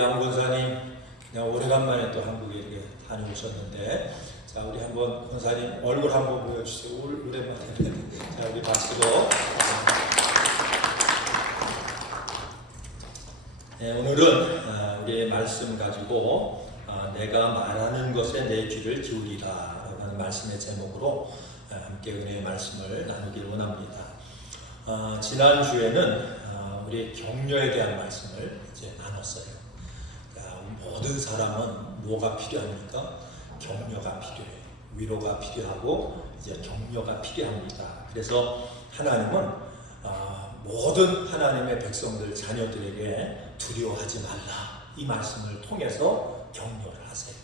양 권사님 그냥 오래간만에 또 한국에 이렇게 다녀오셨는데, 자 우리 한번 권사님 얼굴 한번 보여주세요. 오랜만에. 자 우리 박수로. 네, 오늘은 우리의 말씀 가지고 내가 말하는 것에 내 귀를 기울이라 라고 하는 말씀의 제목으로 함께 은혜의 말씀을 나누길 원합니다. 지난주에는 우리 격려에 대한 말씀을 이제 나눴어요. 모든 사람은 뭐가 필요합니까? 격려가 필요해요. 위로가 필요하고 이제 격려가 필요합니다. 그래서 하나님은 모든 하나님의 백성들 자녀들에게 두려워하지 말라 이 말씀을 통해서 격려를 하세요.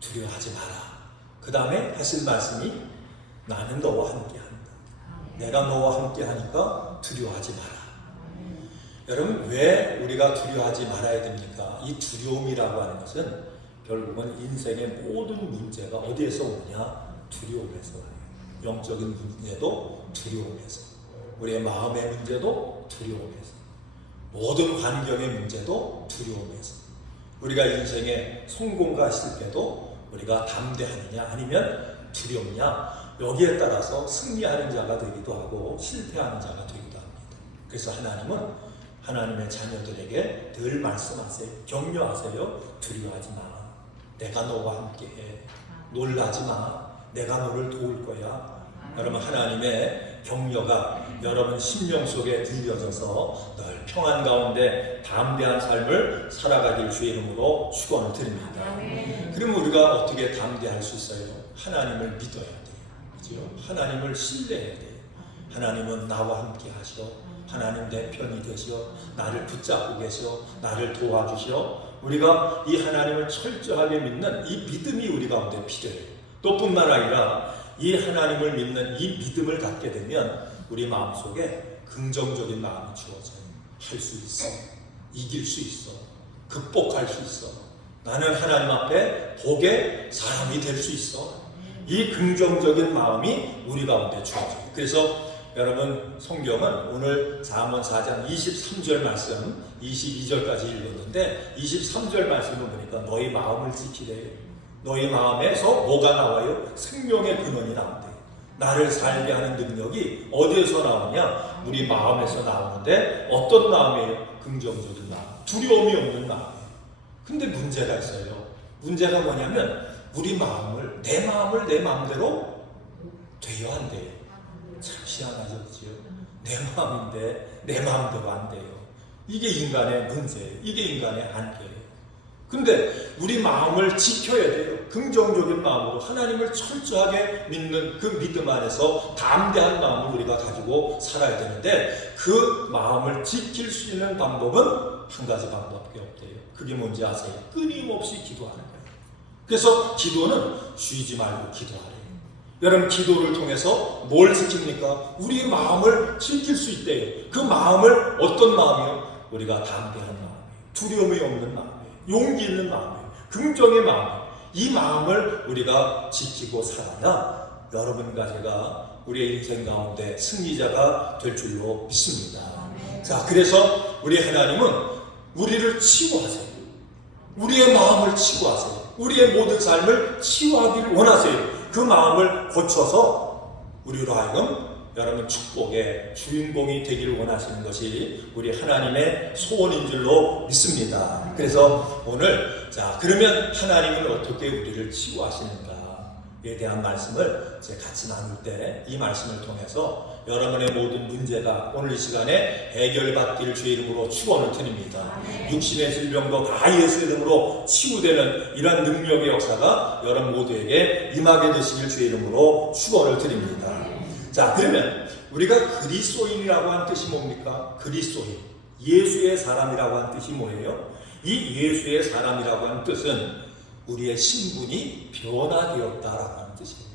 두려워하지 마라. 그 다음에 하실 말씀이 나는 너와 함께한다. 내가 너와 함께하니까 두려워하지 마라. 여러분 왜 우리가 두려워하지 말아야 됩니까? 이 두려움이라고 하는 것은 결국은 인생의 모든 문제가 어디에서 오냐? 두려움에서 와요. 영적인 문제도 두려움에서, 우리의 마음의 문제도 두려움에서, 모든 환경의 문제도 두려움에서, 우리가 인생의 성공과 실패도 우리가 담대하느냐 아니면 두렵냐, 여기에 따라서 승리하는 자가 되기도 하고 실패하는 자가 되기도 합니다. 그래서 하나님은 하나님의 자녀들에게 늘 말씀하세요. 격려하세요. 두려워하지 마. 내가 너와 함께해. 놀라지 마. 내가 너를 도울 거야. 여러분 하나님의 격려가 여러분 심령 속에 들려져서 늘 평안 가운데 담대한 삶을 살아가길 주의 이름으로 축원을 드립니다. 그러면 우리가 어떻게 담대할 수 있어요? 하나님을 믿어야 돼요. 그렇죠? 하나님을 신뢰해야 돼요. 하나님은 나와 함께 하시오. 하나님 내 편이 되시오. 나를 붙잡고 계시오. 나를 도와주시오. 우리가 이 하나님을 철저하게 믿는 이 믿음이 우리 가운데 필요해요. 또 뿐만 아니라 이 하나님을 믿는 이 믿음을 갖게 되면 우리 마음속에 긍정적인 마음이 주어져요. 할 수 있어. 이길 수 있어. 극복할 수 있어. 나는 하나님 앞에 복의 사람이 될 수 있어. 이 긍정적인 마음이 우리 가운데 주어져요. 그래서 여러분 성경은 오늘 잠언 4장 23절 말씀 22절까지 읽었는데 23절 말씀을 보니까 너희 마음을 지키래요. 너희 마음에서 뭐가 나와요? 생명의 근원이 나온대요. 나를 살게 하는 능력이 어디에서 나오냐? 우리 마음에서 나오는데 어떤 마음이에요? 긍정적인 마음, 두려움이 없는 마음이에요. 근데 문제가 있어요. 문제가 뭐냐면 우리 마음을 내 마음대로 돼야 한대요. 참 희한하죠, 그렇죠? 내 마음인데 내 마음대로 안 돼요. 이게 인간의 문제예요. 이게 인간의 한계예요. 근데 우리 마음을 지켜야 돼요. 긍정적인 마음으로 하나님을 철저하게 믿는 그 믿음 안에서 담대한 마음을 우리가 가지고 살아야 되는데 그 마음을 지킬 수 있는 방법은 한 가지 방법밖에 없대요. 그게 뭔지 아세요? 끊임없이 기도하는 거예요. 그래서 기도는 쉬지 말고 기도하래요. 여러분 기도를 통해서 뭘 지킵니까? 우리의 마음을 지킬 수 있대요. 그 마음을 어떤 마음이요? 우리가 담대한 마음이에요. 두려움이 없는 마음이에요. 용기 있는 마음이에요. 긍정의 마음이에요. 이 마음을 우리가 지키고 살아야 여러분과 제가 우리의 인생 가운데 승리자가 될 줄로 믿습니다. 자, 그래서 우리 하나님은 우리를 치유하세요. 우리의 마음을 치유하세요. 우리의 모든 삶을 치유하기를 원하세요. 그 마음을 고쳐서 우리로 하여금 여러분 축복의 주인공이 되기를 원하시는 것이 우리 하나님의 소원인 줄로 믿습니다. 그래서 오늘 자 그러면 하나님은 어떻게 우리를 치유하시는가에 대한 말씀을 제가 같이 나눌 때 이 말씀을 통해서 여러분의 모든 문제가 오늘 이 시간에 해결받기를 주의 이름으로 축원을 드립니다. 육신의 질병도 다 예수 이름으로 치유되는 이런 능력의 역사가 여러분 모두에게 임하게 되시길 주의 이름으로 축원을 드립니다. 자 그러면 우리가 그리스도인이라고 하는 뜻이 뭡니까? 그리스도인, 예수의 사람이라고 하는 뜻이 뭐예요? 이 예수의 사람이라고 하는 뜻은 우리의 신분이 변화되었다라고 하는 뜻이에요.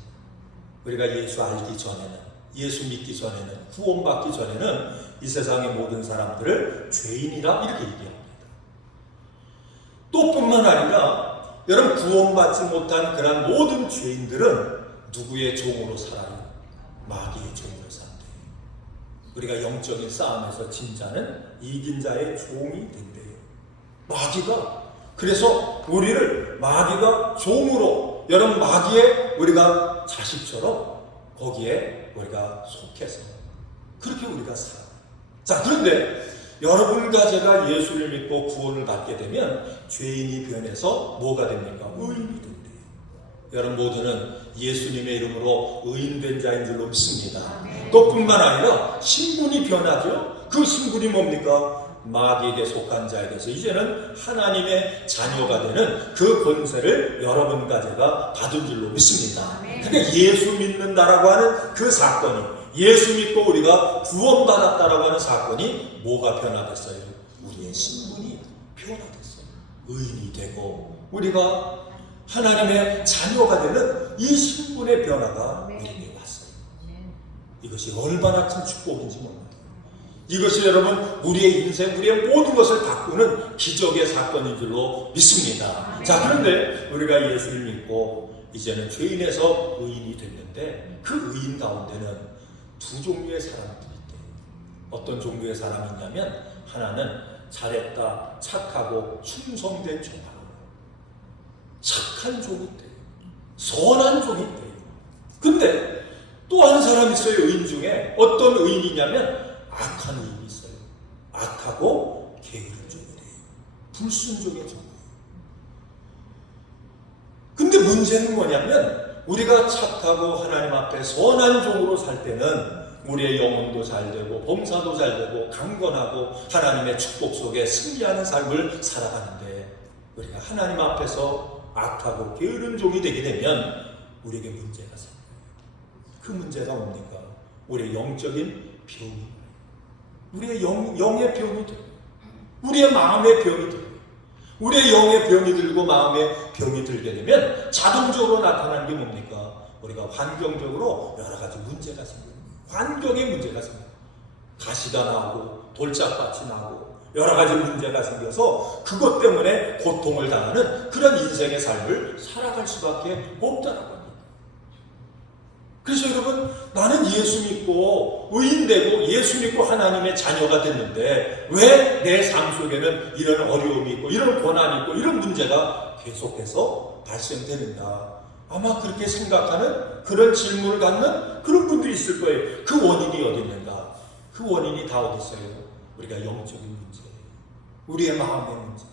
우리가 예수 알기 전에는, 예수 믿기 전에는, 구원받기 전에는 이 세상의 모든 사람들을 죄인이라 이렇게 얘기합니다. 또 뿐만 아니라 여러분 구원받지 못한 그런 모든 죄인들은 누구의 종으로 살아요? 마귀의 종으로 산대요. 우리가 영적인 싸움에서 진 자는 이긴 자의 종이 된대요. 마귀가. 그래서 우리를 마귀가 종으로, 여러분 마귀의 우리가 자식처럼 거기에 우리가 속해서 그렇게 우리가 살아요. 자, 그런데 여러분과 제가 예수를 믿고 구원을 받게 되면 죄인이 변해서 뭐가 됩니까? 의인이 된대요. 여러분 모두는 예수님의 이름으로 의인된 자인 줄로 믿습니다. 또 뿐만 아니라 신분이 변하죠. 그 신분이 뭡니까? 마귀에게 속한 자에게서 이제는 하나님의 자녀가 되는 그 권세를 여러분과 제가 받은 줄로 믿습니다. 그러니까 예수 믿는다라고 하는 그 사건이, 예수 믿고 우리가 구원받았다라고 하는 사건이 뭐가 변화됐어요? 우리의 신분이 변화됐어요. 의인이 되고 우리가 하나님의 자녀가 되는 이 신분의 변화가 우리에게 왔어요. 이것이 얼마나 큰 축복인지 몰라요. 이것이 여러분 우리의 인생, 우리의 모든 것을 바꾸는 기적의 사건인 줄로 믿습니다. 자, 그런데 우리가 예수를 믿고 이제는 죄인에서 의인이 됐는데 그 의인 가운데는 두 종류의 사람들이 있대요. 어떤 종류의 사람이 있냐면 하나는 잘했다, 착하고 충성된 종아, 착한 종이 있대요. 선한 종이 있대요. 근데 또 한 사람이 있어요. 의인 중에. 어떤 의인이냐면 악한 의인이 있어요. 악하고 게으른 종이래요. 불순종의 종. 근데 문제는 뭐냐면 우리가 착하고 하나님 앞에 선한 종으로 살 때는 우리의 영혼도 잘 되고 범사도 잘 되고 강건하고 하나님의 축복 속에 승리하는 삶을 살아가는데, 우리가 하나님 앞에서 악하고 게으른 종이 되게 되면 우리에게 문제가 생겨요. 그 문제가 뭡니까? 우리의 영적인 병이, 우리의 영의 병이 돼요. 우리의 마음의 병이 돼요. 우리의 영의 병이 들고 마음의 병이 들게 되면 자동적으로 나타나는 게 뭡니까? 우리가 환경적으로 여러 가지 문제가 생겨요. 환경에 문제가 생겨요. 가시가 나오고 돌짝밭이 나오고 여러 가지 문제가 생겨서 그것 때문에 고통을 당하는 그런 인생의 삶을 살아갈 수밖에 없다는 겁니다. 그래서 여러분, 나는 예수 믿고 의인되고 예수 믿고 하나님의 자녀가 됐는데 왜 내 삶 속에는 이런 어려움이 있고 이런 고난이 있고 이런 문제가 계속해서 발생되는가? 아마 그렇게 생각하는, 그런 질문을 갖는 그런 분들이 있을 거예요. 그 원인이 어디 있는가? 그 원인이 다 어디 있어요? 우리가 영적인 문제예요. 우리의 마음의 문제예요.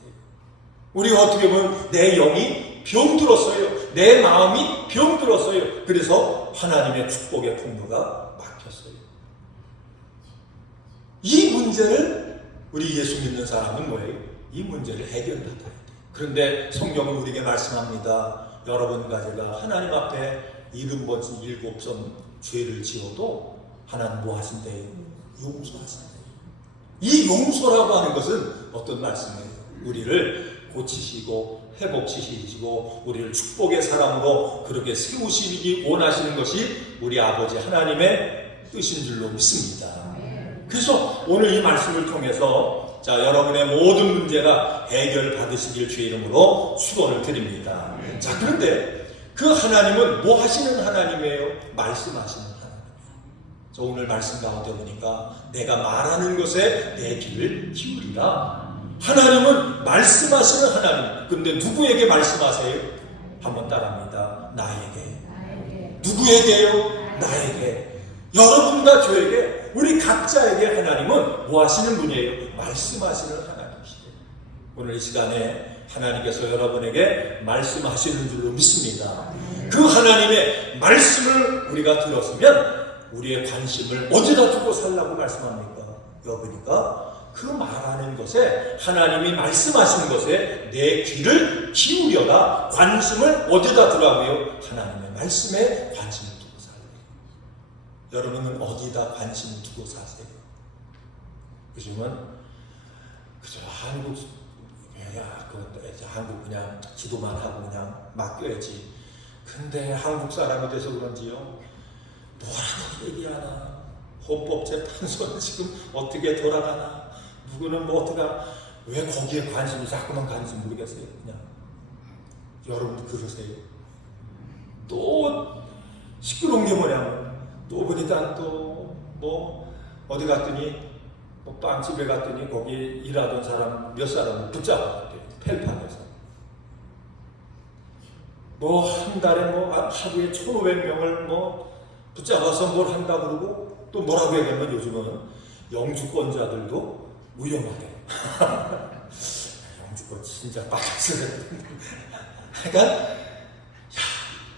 우리가 어떻게 보면 내 영이 병들었어요. 내 마음이 병들었어요. 그래서 하나님의 축복의 통로가 막혔어요. 이 문제를 우리 예수 믿는 사람은 뭐예요? 이 문제를 해결받아야 돼요. 그런데 성경은 우리에게 말씀합니다. 여러분과 제가 하나님 앞에 70번 7번 죄를 지어도 하나님 뭐 하신대요? 용서하신대요. 이 용서라고 하는 것은 어떤 말씀이에요? 우리를 고치시고 회복시키시고 우리를 축복의 사람으로 그렇게 세우시기 원하시는 것이 우리 아버지 하나님의 뜻인 줄로 믿습니다. 그래서 오늘 이 말씀을 통해서 자, 여러분의 모든 문제가 해결받으시길 주의 이름으로 축원을 드립니다. 자, 그런데 그 하나님은 뭐 하시는 하나님이에요? 말씀하시는 하나님이에요. 저 오늘 말씀 가운데 보니까 내가 말하는 것에 내 귀를 기울이라. 하나님은 말씀하시는 하나님. 근데 누구에게 말씀하세요? 한번 따라합니다. 나에게. 누구에게요? 나에게. 여러분과 저에게, 우리 각자에게 하나님은 뭐 하시는 분이에요? 말씀하시는 하나님이시죠. 오늘 이 시간에 하나님께서 여러분에게 말씀하시는 줄로 믿습니다. 그 하나님의 말씀을 우리가 들었으면 우리의 관심을 어디다 두고 살라고 말씀합니까? 여러분이니까 그 말하는 것에, 하나님이 말씀하시는 것에 내 귀를 기울여라. 관심을 어디다 두라고요? 하나님의 말씀에 관심을 두고 살아요. 여러분은 어디다 관심을 두고 사세요? 요즘은 그저 한국, 한국 그냥 기도만 하고 그냥 맡겨야지. 근데 한국 사람이 돼서 그런지요, 뭐라고 얘기하나, 헌법재판소는 지금 어떻게 돌아가나, 누구는 뭐 어떡하, 왜 거기에 관심이 자꾸만 가는지 모르겠어요. 그냥 여러분도 그러세요. 또 시끄러운 게 뭐냐면 또 보니까 또 뭐 어디 갔더니 뭐 빵집에 갔더니 거기 일하던 사람 몇 사람을 붙잡아갔대요. 펠판에서. 뭐 한 달에 뭐 하루에 1,500명을 뭐 붙잡아서 뭘 한다 그러고 또 뭐라고 얘기하면 요즘은 영주권자들도 무용하대. 영주권 진짜 빠졌어요. 그러니까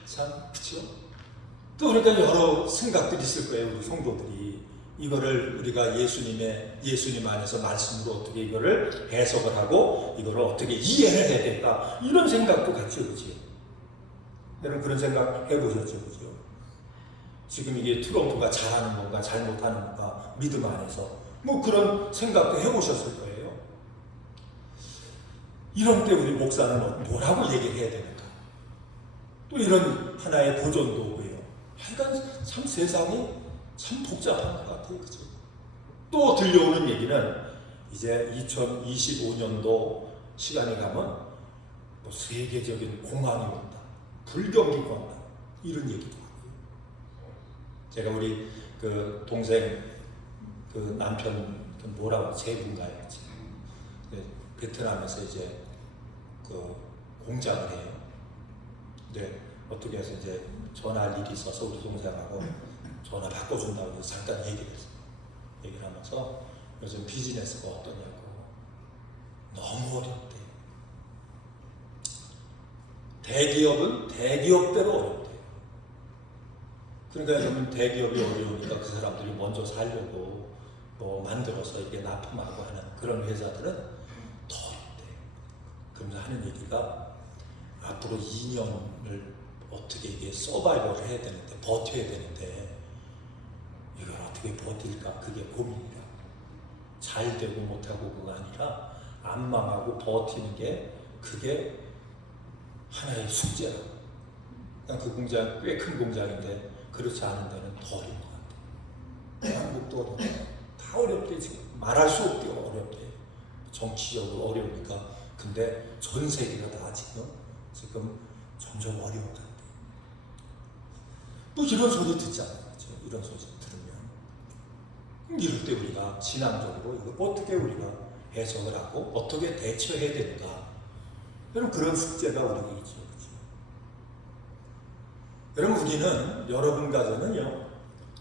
참 그쵸? 또 그러니까 여러 생각들이 있을 거예요. 우리 성도들이 이거를 우리가 예수님 안에서 말씀으로 어떻게 이거를 해석을 하고 이거를 어떻게 이해를 해야 될까 이런 생각도 같이 오지. 여러분 그런 생각 해보셨죠, 그죠? 지금 이게 트럼프가 잘하는 건가 잘못하는 건가 믿음 안에서 뭐 그런 생각도 해보셨을 거예요. 이런 때 우리 목사는 뭐라고 얘기를 해야 되는가? 또 이런 하나의 도전도 오고요. 하여간 참 세상이 참 복잡한 것 같아요, 그죠? 또 들려오는 얘기는 이제 2025년도 시간이 가면 뭐 세계적인 공황이 온다, 불경기가 온다 이런 얘기도 하고요. 제가 우리 그 동생 그 남편 그 뭐라고 제부인가요? 베트남에서 이제 그 공장을 해요. 근데 어떻게 해서 이제 전화할 일이 있어서 우리 동생하고 전화 바꿔준다고 해서 잠깐 얘기를 했어요. 얘기를 하면서 요즘 비즈니스가 어떠냐고. 너무 어렵대. 대기업은 대기업대로 어렵대. 그러니까 요즘 대기업이 어려우니까 그 사람들이 먼저 살려고 뭐 만들어서 이게 납품하고 하는 그런 회사들은 더 어렵대. 그러면서 하는 얘기가 앞으로 2년을 어떻게 이게 서바이벌을 해야 되는데 버텨야 되는데 이걸 어떻게 버틸까 그게 고민이라. 잘 되고 못하고 그거 아니라 안 망하고 버티는 게 그게 하나의 숙제라고. 그 공장 꽤 큰 공장인데 그렇지 않은 데는 더 어려운 것 같아요. 한국도 어렵고 다 어렵대. 지금 말할 수 없게 어렵대. 정치적으로 어려우니까. 근데 전 세계가 다 지금 점점 어려워간대. 또 이런 소리 듣잖아요. 그렇죠? 이런 소리 들으면 이럴 때 우리가 신앙적으로 이걸 어떻게 우리가 해석을 하고 어떻게 대처해야 되는가. 여러분 그런 숙제가 우리에게 있죠. 그렇죠? 여러분 우리는 여러분 가정은요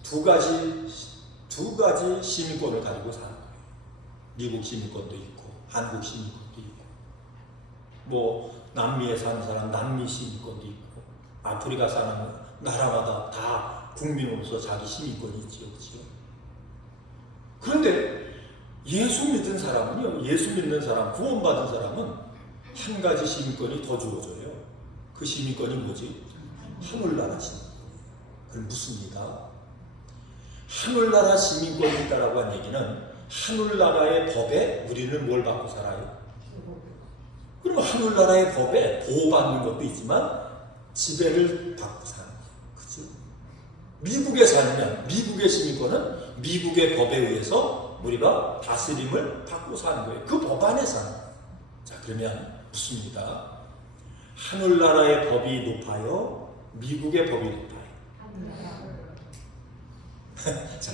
두 가지 시민권을 가지고 사는 거예요. 미국 시민권도 있고 한국 시민권도 있고 뭐 남미에 사는 사람 남미 시민권도 있고 아프리카 사는 나라마다 다 국민으로서 자기 시민권이 있지요. 그렇죠? 그런데 예수 믿는 사람은요, 예수 믿는 사람, 구원받은 사람은 한 가지 시민권이 더 주어져요. 그 시민권이 뭐지? 하늘나라 시민권. 그럼 묻습니다. 하늘나라 시민권이 있다라고 한 얘기는 하늘나라의 법에 우리는 뭘 받고 살아요? 그럼 하늘나라의 법에 보호받는 것도 있지만 지배를 받고 사는 거예요. 그죠? 미국에 살면 미국의 시민권은 미국의 법에 의해서 우리가 다스림을 받고 사는 거예요. 그 법 안에 사는 거예요. 자, 그러면 묻습니다. 하늘나라의 법이 높아요? 미국의 법이 높아요? 자,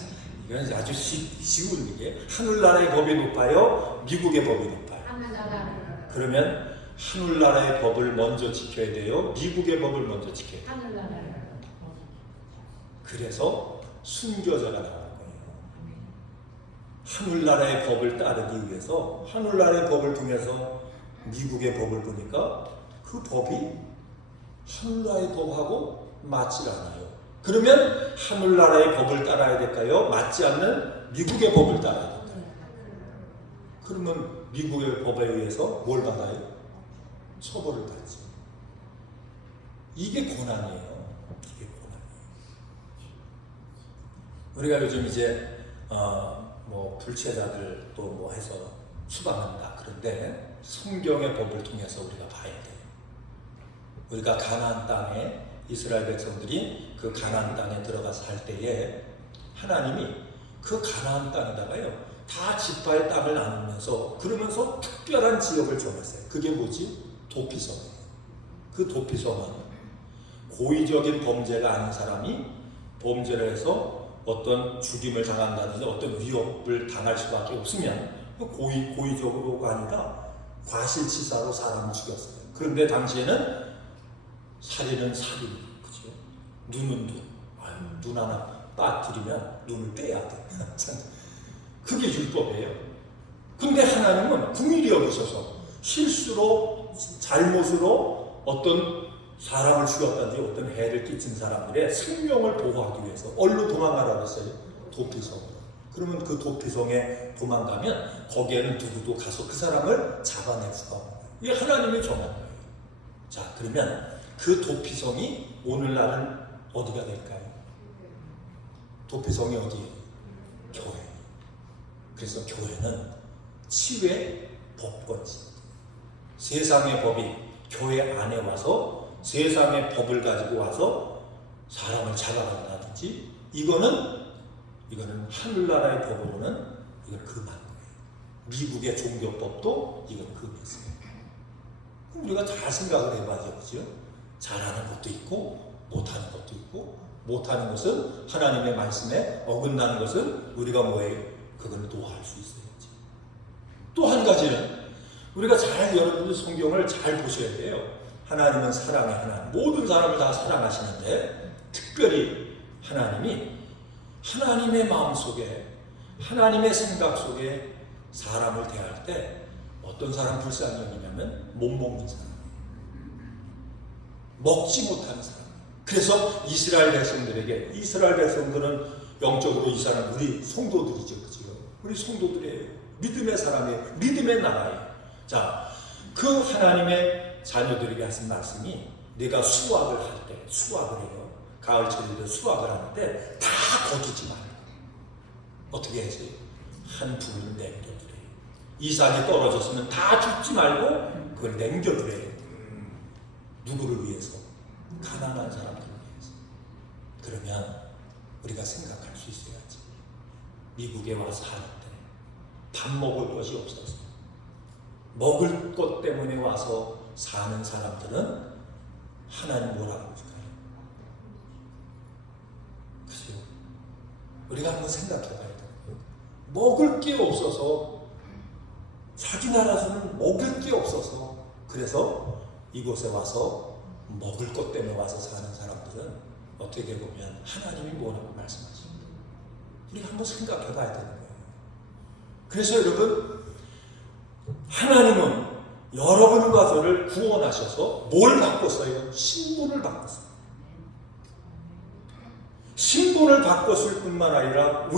이건 아주 쉬운 얘기예요. 하늘나라의 법이 높아요? 미국의 법이 높아요? 그러면 하늘나라의 법을 먼저 지켜야 돼요? 미국의 법을 먼저 지켜야 돼요? 하늘나라를. 그래서 순교자가 나오는 거예요. 하늘나라의 법을 따르기 위해서 하늘나라의 법을 통해서 미국의 법을 보니까 그 법이 하늘나라의 법하고 맞지 않아요. 그러면 하늘나라의 법을 따라야 될까요? 맞지 않는 미국의 법을 따라야 될까요? 그러면 미국의 법에 의해서 뭘 받아요? 처벌을 받죠. 이게 고난이에요. 이게 고난이에요. 우리가 요즘 이제 뭐 불체자들 또 뭐 해서 추방한다. 그런데 성경의 법을 통해서 우리가 봐야 돼요. 우리가 가나안 땅에 이스라엘 백성들이 그 가나안 땅에 들어가서 살 때에 하나님이 그 가나안 땅에다가요 다 지파의 땅을 나누면서 그러면서 특별한 지역을 정했어요. 그게 뭐지? 도피성이에요. 그 도피성은 고의적인 범죄가 아닌 사람이 범죄를 해서 어떤 죽임을 당한다든지 어떤 위협을 당할 수밖에 없으면 고의적으로가 아니라 과실치사로 사람을 죽였어요. 그런데 당시에는 살인은 살인, 그죠? 눈은 눈. 눈 하나 빠뜨리면 눈을 빼야 돼. 그게 율법이에요. 근데 하나님은 긍휼히 여기셔서 실수로, 잘못으로 어떤 사람을 죽였다든지 어떤 해를 끼친 사람들의 생명을 보호하기 위해서 어디로 도망가라고 했어요? 도피성으로. 그러면 그 도피성에 도망가면 거기에는 누구도 가서 그 사람을 잡아낼 수가 없는 거예요. 이게 하나님이 정한 거예요. 자, 그러면 그 도피성이 오늘날은 어디가 될까요? 도피성이 어디예요? 교회. 그래서 교회는 치유의 법권입니다. 세상의 법이 교회 안에 와서 세상의 법을 가지고 와서 사람을 잡아간다든지 이거는 하늘나라의 법으로는 이건 금한 거예요. 미국의 종교법도 이건 금했어요. 그럼 우리가 잘 생각을 해봐야죠. 그죠? 잘하는 것도 있고 못하는 것도 있고 못하는 것은 하나님의 말씀에 어긋나는 것은 우리가 뭐예요? 그걸 노할 수 있어야지. 또 한 가지는 우리가 잘 여러분들 성경을 잘 보셔야 돼요. 하나님은 사랑의 하나님, 모든 사람을 다 사랑하시는데 특별히 하나님이 하나님의 마음속에 하나님의 생각 속에 사람을 대할 때 어떤 사람 불쌍히 여기냐면 못 먹는 사람, 먹지 못하는 사람. 그래서 이스라엘 백성들은 영적으로 이 사람 우리 성도들이죠. 그죠? 우리 성도들이에요. 믿음의 사람이에요. 믿음의 나라예요. 자, 그 하나님의 자녀들에게 하신 말씀이 내가 수확을 할 때, 수확을 해요. 가을철에 수확을 하는데 다 거두지 말고 어떻게 하세요? 한 풀을 남겨두래요. 이삭이 떨어졌으면 다 줍지 말고 그걸 남겨두래요. 누구를 위해서? 가난한 사람들을 위해서. 그러면 우리가 생각할 수 있어야지. 미국에 와서 하는데 밥 먹을 것이 없어서 먹을 것 때문에 와서 사는 사람들은 하나님 뭐라고 할까요? 그죠? 우리가 한번 생각해 봐야 돼요. 먹을 게 없어서 자기 나라에서는 먹을 게 없어서 그래서 이곳에 와서 먹을 것 때문에 와서 사는 사람들은 어떻게 보면 하나님이 뭐라고 말씀하십니다. 우리가 한번 생각해 봐야 되는 거예요. 그래서 여러분 하나님은 여러분과 저를 구원하셔서 뭘 바꿨어요? 신분을 바꿨어요. 신분을 바꿨을 뿐만 아니라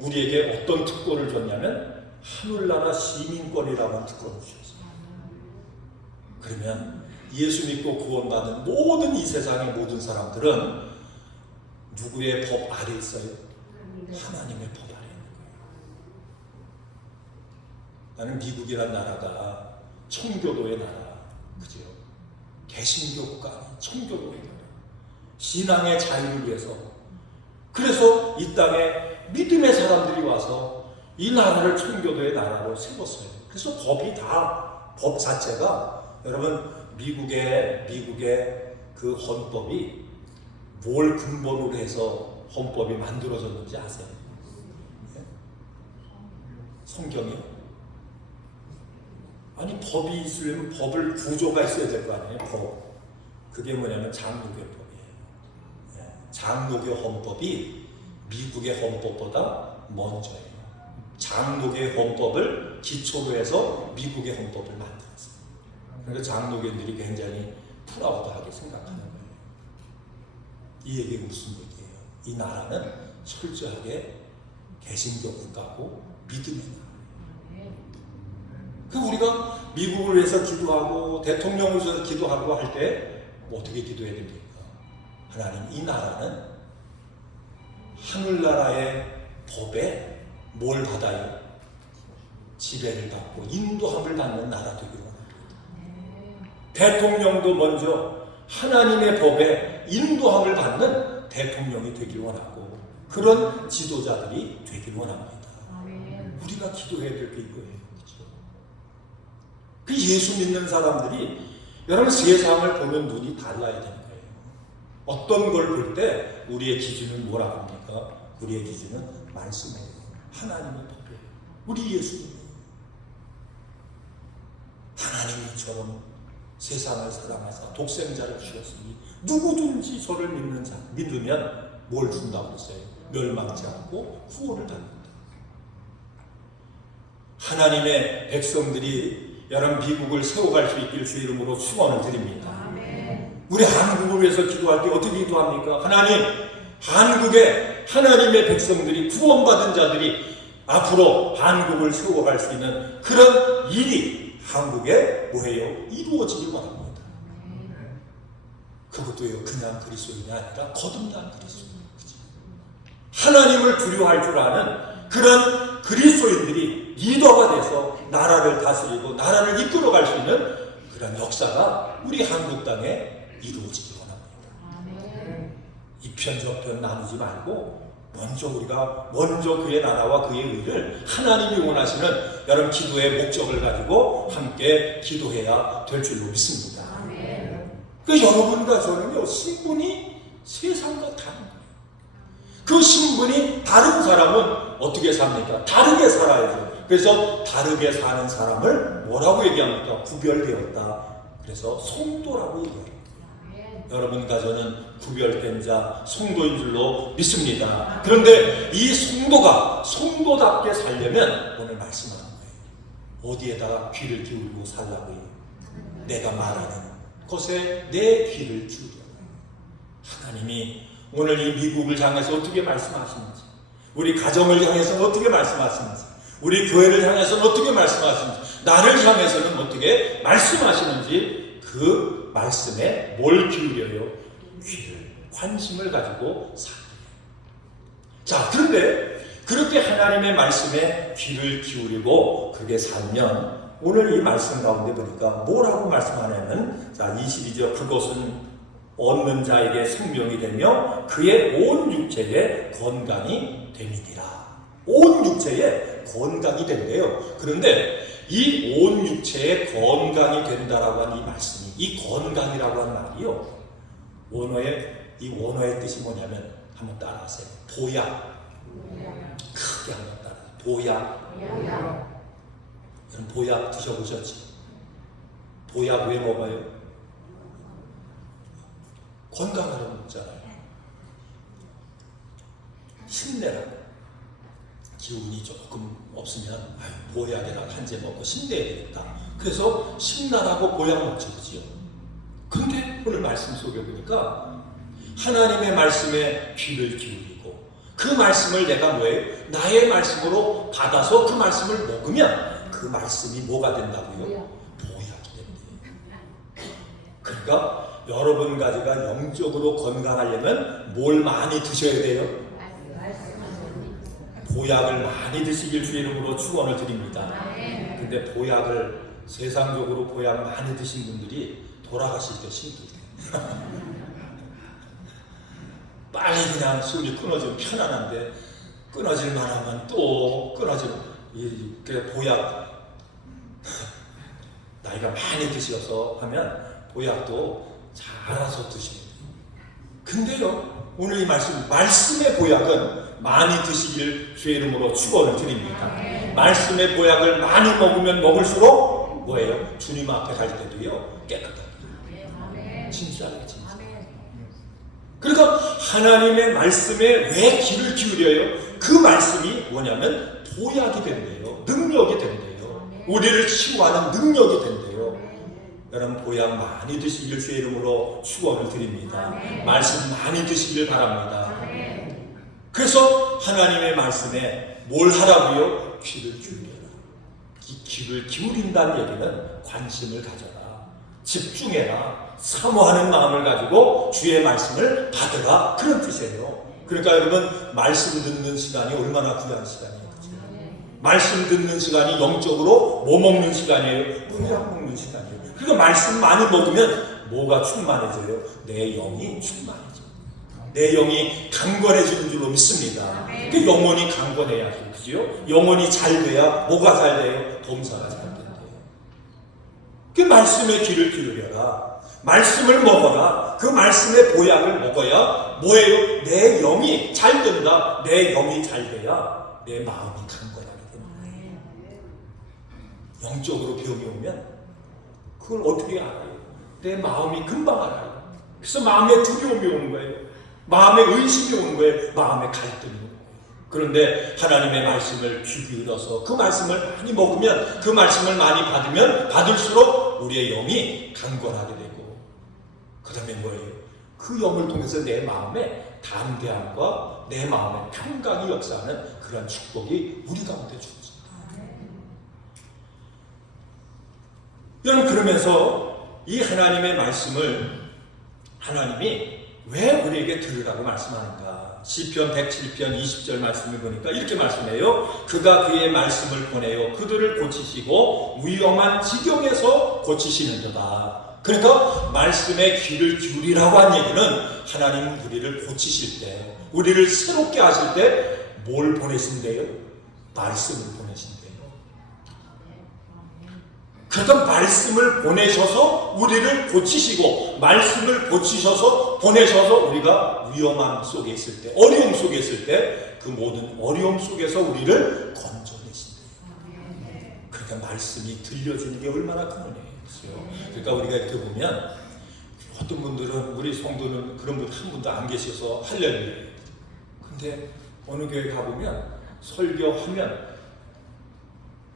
우리에게 어떤 특권을 줬냐면 하늘나라 시민권이라고 하는 특권을 주셨어요. 그러면 예수 믿고 구원받은 모든 이 세상의 모든 사람들은 누구의 법 아래 있어요? 하나님의 법 아래 있는 거예요. 나는 미국이란 나라가 청교도의 나라, 그죠? 개신교가 아닌 청교도의 나라. 신앙의 자유를 위해서. 그래서 이 땅에 믿음의 사람들이 와서 이 나라를 청교도의 나라로 세웠어요. 그래서 법 자체가 여러분 미국의 그 헌법이 뭘 근본으로 해서 헌법이 만들어졌는지 아세요? 성경이요? 아니 법이 있으려면 법을 구조가 있어야 될 거 아니에요? 법. 그게 뭐냐면 장로교법이에요. 장로교 헌법이 미국의 헌법보다 먼저예요. 장로교의 헌법을 기초로 해서 미국의 헌법을 만들었어요. 그러니까 장로교인들이 굉장히 프라우드하게 생각하는 거예요. 이 얘기가 무슨 얘기예요? 이 나라는 철저하게 개신교 국가고 믿음의 나라예요. 그 우리가 미국을 위해서 기도하고 대통령을 위해서 기도하고 할 때 어떻게 기도해야 됩니까? 하나님, 이 나라는 하늘나라의 법에 뭘 받아요? 지배를 받고 인도함을 받는 나라 되기를 원합니다. 대통령도 먼저 하나님의 법에 인도함을 받는 대통령이 되길 원하고 그런 지도자들이 되길 원합니다. 우리가 기도해야 될 게 이거예요. 그렇죠? 그 예수 믿는 사람들이 여러분 세상을 보는 눈이 달라야 되는 거예요. 어떤 걸 볼 때 우리의 기준은 뭐라고 합니까? 합니까? 우리에게 주는 말씀이에요. 하나님의 법이에요. 우리 예수님이에요. 하나님처럼 세상을 사랑하사 독생자를 주셨으니 누구든지 저를 믿으면 뭘 준다고 했어요? 멸망치 않고 구원을 받는다. 하나님의 백성들이 여러분 미국을 세워갈 수 있길 주 이름으로 축원을 드립니다. 우리 한국을 위해서 기도할 때 어떻게 기도합니까? 하나님, 한국에 하나님의 백성들이 구원받은 자들이 앞으로 한국을 세워갈 수 있는 그런 일이 한국에 뭐예요? 이루어지길 바랍니다. 그것도요, 그냥 그리스도인이 아니라 거듭난 그리스도인. 하나님을 두려워할 줄 아는 그런 그리스도인들이 리더가 돼서 나라를 다스리고 나라를 이끌어갈 수 있는 그런 역사가 우리 한국 땅에 이루어지길 원합니다. 이편 저편 나누지 말고 먼저 그의 나라와 그의 의를 하나님이 원하시는 여러분 기도의 목적을 가지고 함께 기도해야 될 줄로 믿습니다. 그 여러분과 저는요, 신분이 세상과 다른 거예요. 그 신분이 다른 사람은 어떻게 삽니까? 다르게 살아야죠. 그래서 다르게 사는 사람을 뭐라고 얘기합니까? 구별되었다. 그래서 성도라고 얘기합니다. 여러분과 저는 구별된 자, 성도인 줄로 믿습니다. 그런데 이 성도가 성도답게 살려면 오늘 말씀하는 거예요. 어디에다가 귀를 기울이고 살라고요? 내가 말하는 것에 내 귀를 기울여. 하나님이 오늘 이 미국을 향해서 어떻게 말씀하시는지, 우리 가정을 향해서는 어떻게 말씀하시는지, 우리 교회를 향해서는 어떻게 말씀하시는지, 나를 향해서는 어떻게 말씀하시는지 그 말씀에 뭘 기울여요? 귀를, 관심을 가지고 살아요. 자, 그런데 그렇게 하나님의 말씀에 귀를 기울이고 그렇게 살면 오늘 이 말씀 가운데 보니까 뭐라고 말씀하냐면, 자, 22절, 그것은 얻는 자에게 생명이 되며 그의 온 육체에 건강이 됨이니라. 온 육체에 건강이 된대요. 그런데 이 온 육체에 건강이 된다라고 하는 이 말씀이, 이 건강이라고 하는 말이요, 이 원어의 뜻이 뭐냐면 한번 따라하세요. 보약. 크게 한번 따라하세요. 보약. 여러분 보약 드셔보셨지? 보약 왜 먹어요? 건강하려고 먹잖아요. 힘내라고. 기운이 조금 없으면 보약이나 한 제 먹고 힘내야 되겠다. 그래서 힘나라고 보약 먹지, 그지요? 근데 오늘 말씀 속에 보니까 하나님의 말씀에 귀를 기울이고 그 말씀을 내가 뭐예요? 나의 말씀으로 받아서 그 말씀을 먹으면 그 말씀이 뭐가 된다고요? 보약이 된대요. 그러니까 여러분 가지가 영적으로 건강하려면 뭘 많이 드셔야 돼요? 보약을 많이 드시길 주 이름으로 축원을 드립니다. 근데 보약을, 세상적으로 보약 많이 드신 분들이 돌아가실 때 힘들대요. 빨리 그냥 술이 끊어지면 편안한데 끊어질만 하면 또 끊어지면, 그래 보약 나이가 많이 드셔서 하면 보약도 잘 알아서 드시면 돼요. 근데요, 오늘 이 말씀의 보약은 많이 드시길 주의 이름으로 축원을 드립니다. 말씀의 보약을 많이 먹으면 먹을수록 뭐예요? 주님 앞에 갈 때도요, 깨끗합니다. 진짜요, 진짜. 그러니까 하나님의 말씀에 왜 귀를 기울여요? 그 말씀이 뭐냐면 보약이 된대요. 능력이 된대요. 우리를 치유하는 능력이 된대요. 여러분 보약 많이 드시길 주의 이름으로 축원을 드립니다. 말씀 많이 드시길 바랍니다. 그래서 하나님의 말씀에 뭘 하라고요? 귀를 기울여라. 귀를 기울인다는 얘기는 관심을 가져라, 집중해라, 사모하는 마음을 가지고 주의 말씀을 받으라, 그런 뜻이에요. 그러니까 여러분 말씀 듣는 시간이 얼마나 귀한 시간이에요. 그렇죠? 말씀 듣는 시간이 영적으로 뭐 먹는 시간이에요? 보약 먹는 시간이에요. 그러니까 말씀 많이 먹으면 뭐가 충만해져요? 내 영이 충만해져요. 내 영이 강건해지는 줄로 믿습니다. 그 영혼이 강건해야죠, 그죠? 영혼이 잘 돼야 뭐가 잘 돼요? 범사가 잘 된대요. 그 말씀에 귀를 기울여라. 말씀을 먹어라. 그 말씀의 보약을 먹어야 뭐예요? 내 영이 잘 된다. 내 영이 잘 돼야 내 마음이 강건하게 됩니다. 영적으로 병이 오면 그걸 어떻게 알아요? 내 마음이 금방 알아요. 그래서 마음에 두려움이 오는 거예요. 마음에 의심이 오는 거예요. 마음에 갈등이 오는 거예요. 그런데 하나님의 말씀을 귀 기울여서 그 말씀을 많이 먹으면, 그 말씀을 많이 받으면 받을수록 우리의 영이 강건하게 되고, 그 다음에 뭐예요? 그 영을 통해서 내 마음에 담대함과 내 마음의 평강이 역사하는 그런 축복이 우리 가운데 주어집니다. 여러분, 그러면서 이 하나님의 말씀을 하나님이 왜 우리에게 들으라고 말씀하는가? 시편 107편 20절 말씀을 보니까 이렇게 말씀해요. 그가 그의 말씀을 보내요 그들을 고치시고 위험한 지경에서 고치시는도다. 그러니까 말씀에 귀를 기울이라고 한 얘기는 하나님은 우리를 고치실 때, 우리를 새롭게 하실 때 뭘 보내신대요? 말씀을 보내신대요. 그러니까 말씀을 보내셔서 우리를 고치시고, 말씀을 고치셔서 보내셔서 우리가 위험함 속에 있을 때, 어려움 속에 있을 때 그 모든 어려움 속에서 우리를 건져내신대요. 그러니까 말씀이 들려지는 게 얼마나 큰 은혜예요. 그러니까 우리가 이렇게 보면 어떤 분들은, 우리 성도는 그런 분 한 분도 안 계셔서 할렐루야. 근데 어느 교회 가보면 설교하면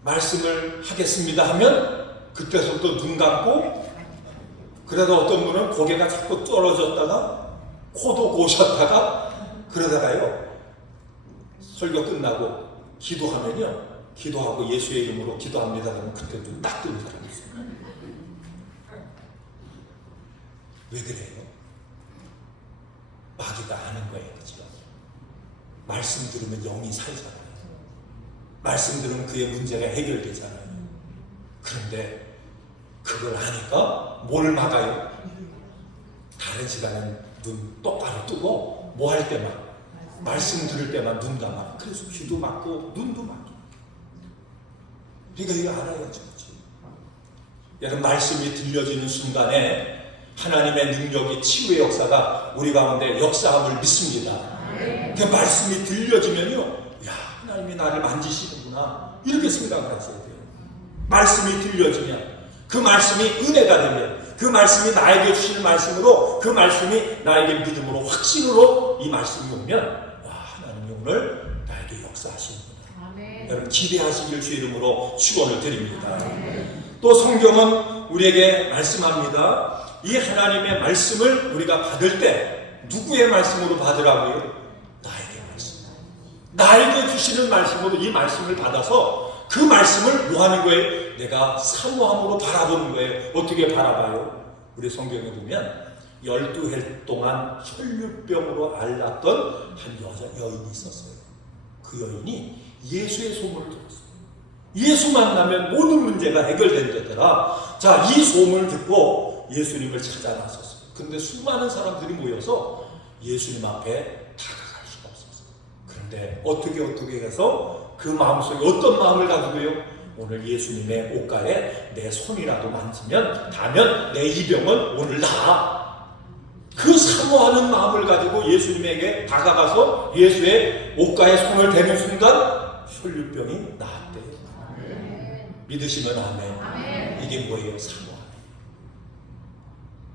말씀을 하겠습니다 하면 그때서부터 눈 감고, 그러다 어떤 분은 고개가 자꾸 떨어졌다가 코도 고셨다가 그러다가요 설교 끝나고 기도하면요, 기도하고 예수의 이름으로 기도합니다 그러면 그때 눈 딱 뜨는 사람이 있어요. 왜 그래요? 마귀가 아는 거예요. 그렇죠? 말씀 들으면 영이 살잖아요. 말씀 들으면 그의 문제가 해결되잖아요. 그런데 그걸 아니까 뭘 막아요? 다른 시간엔 눈 똑바로 뜨고 뭐 할 때만, 말씀 들을 때만 눈 감아. 그래서 귀도 막고 눈도 막고. 그러니까 이거 알아야죠. 여러분, 말씀이 들려지는 순간에 하나님의 능력이, 치유의 역사가 우리 가운데 역사함을 믿습니다. 그 말씀이 들려지면요, 야, 하나님이 나를 만지시는구나, 이렇게 생각을 하셔야 돼요. 말씀이 들려지면, 그 말씀이 은혜가 되면, 그 말씀이 나에게 주시는 말씀으로, 그 말씀이 나에게 믿음으로, 확신으로 이 말씀이 오면, 와, 하나님이 오늘 나에게 역사하시는구나. 여러분, 기대하시길 주 이름으로 축원을 드립니다. 또 성경은 우리에게 말씀합니다. 이 하나님의 말씀을 우리가 받을 때 누구의 말씀으로 받으라고요? 나에게 말씀. 나에게 주시는 말씀으로 이 말씀을 받아서 그 말씀을 뭐 하는 거예요? 내가 사모함으로 바라보는 거예요. 어떻게 바라봐요? 우리 성경에 보면 12해 동안 혈류병으로 앓았던 한 여인이 있었어요. 그 여인이 예수의 소문을 들었어요. 예수 만나면 모든 문제가 해결된다더라. 자, 이 소문을 듣고 예수님을 찾아 나섰어요. 근데 수많은 사람들이 모여서 예수님 앞에 다가갈 수가 없었어요. 그런데 어떻게 해서 그 마음속에 어떤 마음을 가지고요? 오늘 예수님의 옷가에 내 손이라도 만지면, 닿으면 내 이 병은 오늘 나아. 그 사모하는 마음을 가지고 예수님에게 다가가서 예수의 옷가에 손을 대는 순간 혈류병이 나았대요. 믿으시면 아멘. 이게 뭐예요? 사모함.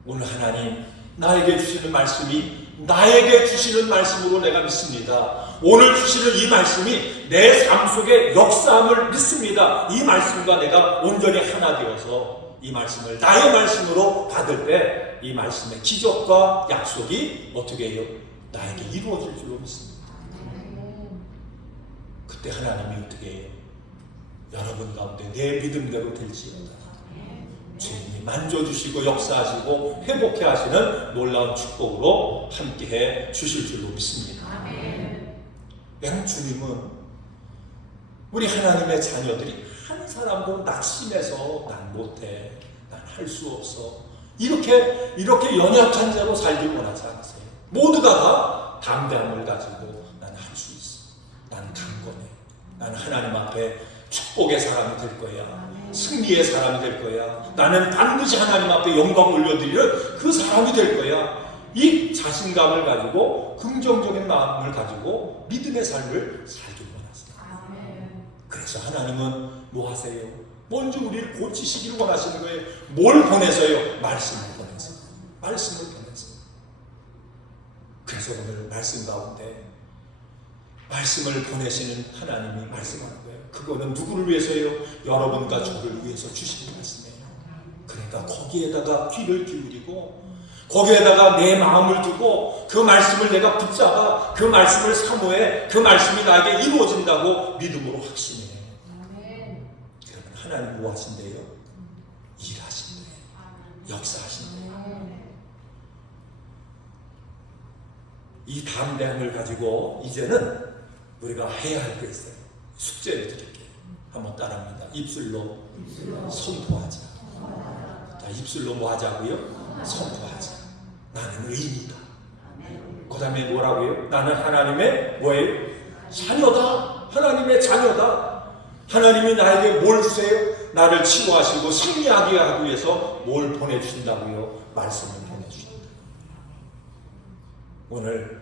오늘 하나님 나에게 주시는 말씀이 나에게 주시는 말씀으로 내가 믿습니다. 오늘 주시는 이 말씀이 내 삶 속에 역사함을 믿습니다. 이 말씀과 내가 온전히 하나 되어서 이 말씀을 나의 말씀으로 받을 때 이 말씀의 기적과 약속이 어떻게 해요? 나에게 이루어질 줄로 믿습니다. 그때 하나님이 어떻게 해요? 여러분 가운데 내 믿음대로 될지어다. 주님이 만져주시고 역사하시고 회복해 하시는 놀라운 축복으로 함께해 주실 줄로 믿습니다. 여러분, 주님은 우리 하나님의 자녀들이 한 사람도 낙심해서 난 못해, 난 할 수 없어, 이렇게 연약한 자로 살길 원하지 않으세요. 모두가 다 담대함을 가지고 난 할 수 있어, 난 강건해, 난 하나님 앞에 축복의 사람이 될 거야, 승리의 사람이 될 거야, 나는 반드시 하나님 앞에 영광 올려드리는 그 사람이 될 거야, 이 자신감을 가지고 긍정적인 마음을 가지고 믿음의 삶을 살기 원하세요. 그래서 하나님은 뭐 하세요? 먼저 우리를 고치시기를 원하시는 거예요. 뭘 보내서요? 말씀을 보내서. 말씀을 보내서. 그래서 오늘 말씀 가운데 말씀을 보내시는 하나님이 말씀하는 거예요. 그거는 누구를 위해서요? 여러분과 저를 위해서 주신 말씀이에요. 그러니까 거기에다가 귀를 기울이고 거기에다가 내 마음을 두고 그 말씀을 내가 붙잡아 그 말씀을 사모해 그 말씀이 나에게 이루어진다고 믿음으로 확신해요. 그러면 하나님 뭐 하신대요? 일하신대요. 역사하신대요. 이 담대함을 가지고 이제는 우리가 해야 할 게 있어요. 숙제를 드릴게요. 한번 따라합니다. 입술로 선포하자. 자, 입술로 뭐 하자고요? 선포하자. 나는 의인이다. 그 다음에 뭐라고요? 나는 하나님의 뭐예요? 자녀다. 하나님의 자녀다. 하나님이 나에게 뭘 주세요? 나를 치유하시고 승리하게 하기 위해서 뭘 보내주신다고요? 말씀을 보내주신다. 오늘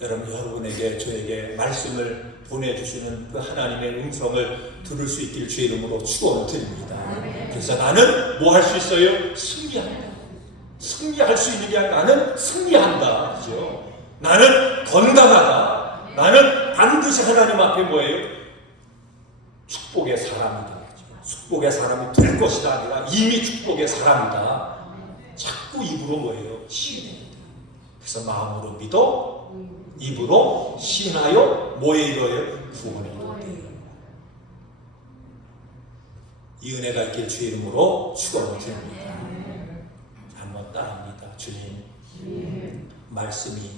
여러분에게 저에게 말씀을 보내주시는 그 하나님의 음성을 들을 수 있기를 주의 이름으로 축원을 드립니다. 그래서 나는 뭐 할 수 있어요? 승리한다. 승리할 수 있는 게 아니라 나는 승리한다. 그죠? 나는 건강하다. 나는 반드시 하나님 앞에 뭐예요? 축복의 사람이 되겠죠. 축복의 사람이 될 것이다 아니라 이미 축복의 사람이다. 자꾸 입으로 뭐예요? 시인해야 돼요. 그래서 마음으로 믿어 입으로 신하여 뭐에 이르어요? 구원에 이르어요. 이 은혜가 있길 주의 이름으로 축원을 드립니다. 한번 따라합니다. 주님, 말씀이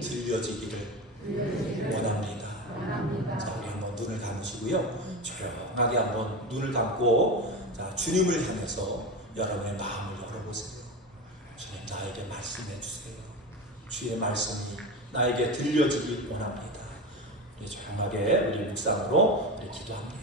들려지기를 원합니다. 자, 우리 한번 눈을 감으시고요. 조용하게 한번 눈을 감고 자, 주님을 향해서 여러분의 마음을 열어보세요. 주님, 나에게 말씀해 주세요. 주의 말씀이 나에게 들려지기 원합니다. 우리 조용하게 우리 묵상으로 우리 기도합니다.